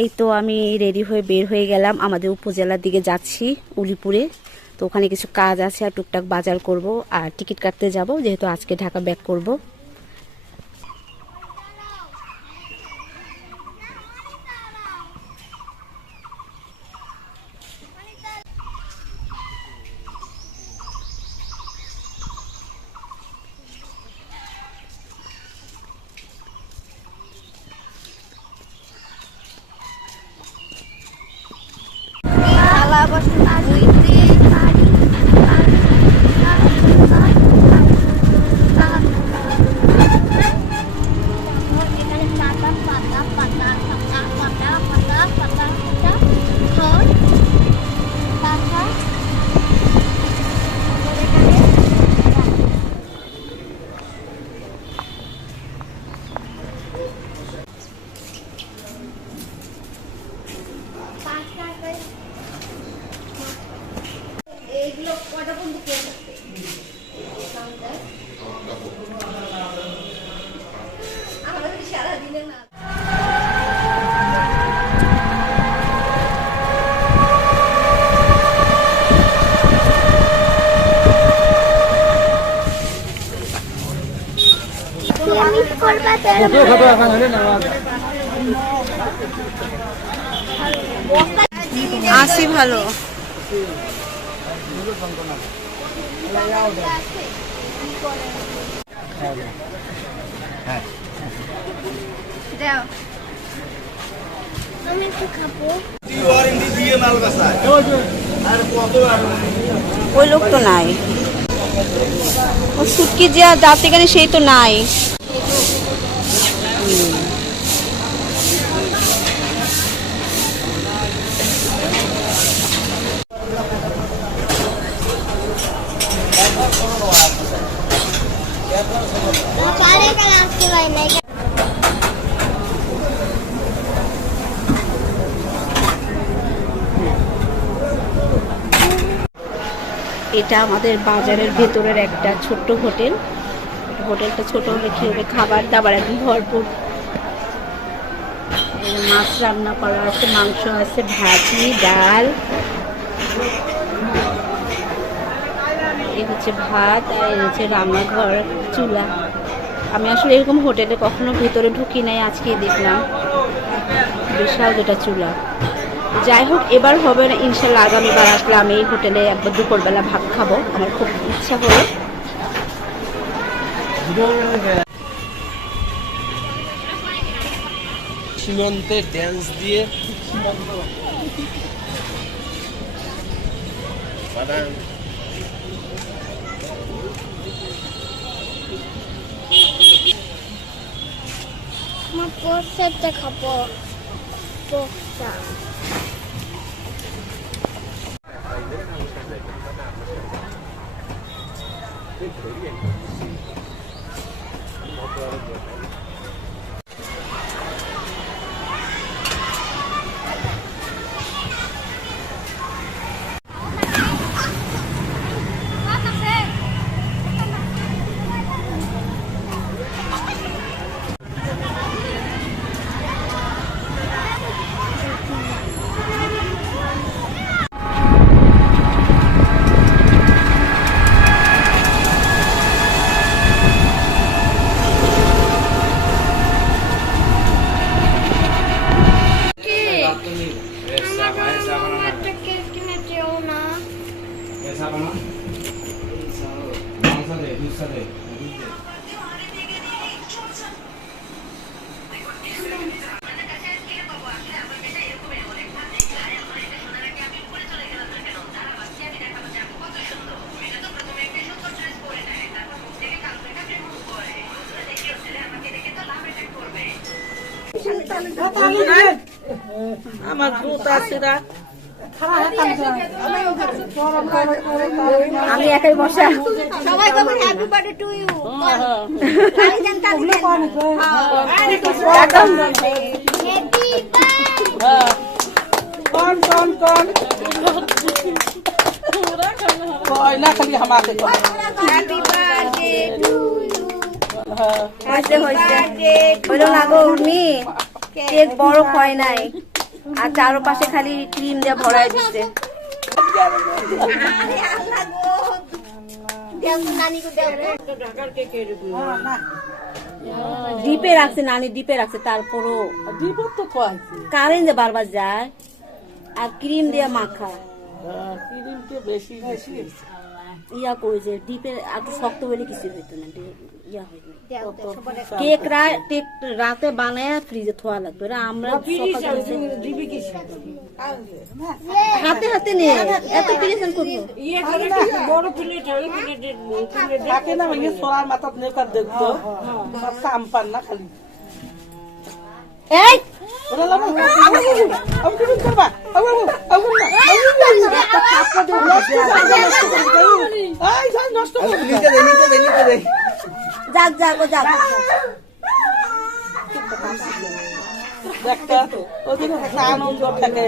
এই তো আমি রেডি হয়ে বের হয়ে গেলাম, আমাদের উপজেলার দিকে যাচ্ছি উলিপুরে। তো ওখানে কিছু কাজ আছে আর টুকটাক বাজার করব আর টিকিট কাটতে যাব, যেহেতু আজকে ঢাকা ব্যাক করব। আসি ভালো ওই লোক তো নাই, ও সুটকি যা যাতে গেলে সেই তো নাই। এটা আমাদের বাজারের ভেতরের একটা ছোট্ট হোটেল। হোটেলটা ছোট হলে কি হবে, খাবার দাবার একদম ভরপুর। মাছ রান্না করা আছে, মাংস আছে, ভাজি, ডাল, এই হচ্ছে ভাত, আর এই হচ্ছে রান্নাঘর, চুলা। আমি আসলে এরকম হোটেলে কখনো ভিতরে ঢুকি নাই, আজকে দেখলাম বিশাল দুটা চুলা। যাই হোক, এবার হবে না ইনশাল্লাহ, আগামীবার আসলে আমি এই হোটেলে একবার দুপুরবেলা ভাত খাবো, আমার খুব ইচ্ছা হলো। সীমন্তে ড্যান্স দিয়ে আমার পোস্টারটা খাবো, পোস্টার। আমার দুধ আছে না, আমি একাই বসা। সবাই বলবে হ্যাপি বার্থডে টু ইউ। कौन कौन कौन कोई ना खाली हमारे को হ্যাপি বার্থডে টু ইউ। হইছে হইছে হইলো না গো উনি, কেক বড় হয় নাই। আর চারপাশে খালি ক্রিম দিয়ে ভরাই দিচ্ছে। ডিপে রাখছে নানি, ডিপে রাখছে, তারপরও ডিপোর তো খোয়াইছে কারেন্ট যে বারবার যায় আর ক্রিম দিয়ে মাখা ক্রিমটা বেশি বেশি ইয়া করেছে। ডিপে একটু শক্ত হলে কিছু হইতো না, ইয়া হইতো না। কেক রাতে বানায় ফ্রিজে থোয়া লাগতো, এটা আমরা হাতে হাতে নিয়ে এত প্রিপারেশন করবো। থাকে না মানে সোনার মাথা নেকার দেখতো সব সাম্পান না খালি এই ওরা লাভ আমি কি করবা নষ্ট যাক যাক ও যাক। একটা ওদিকে একটা আনন্দ থাকে।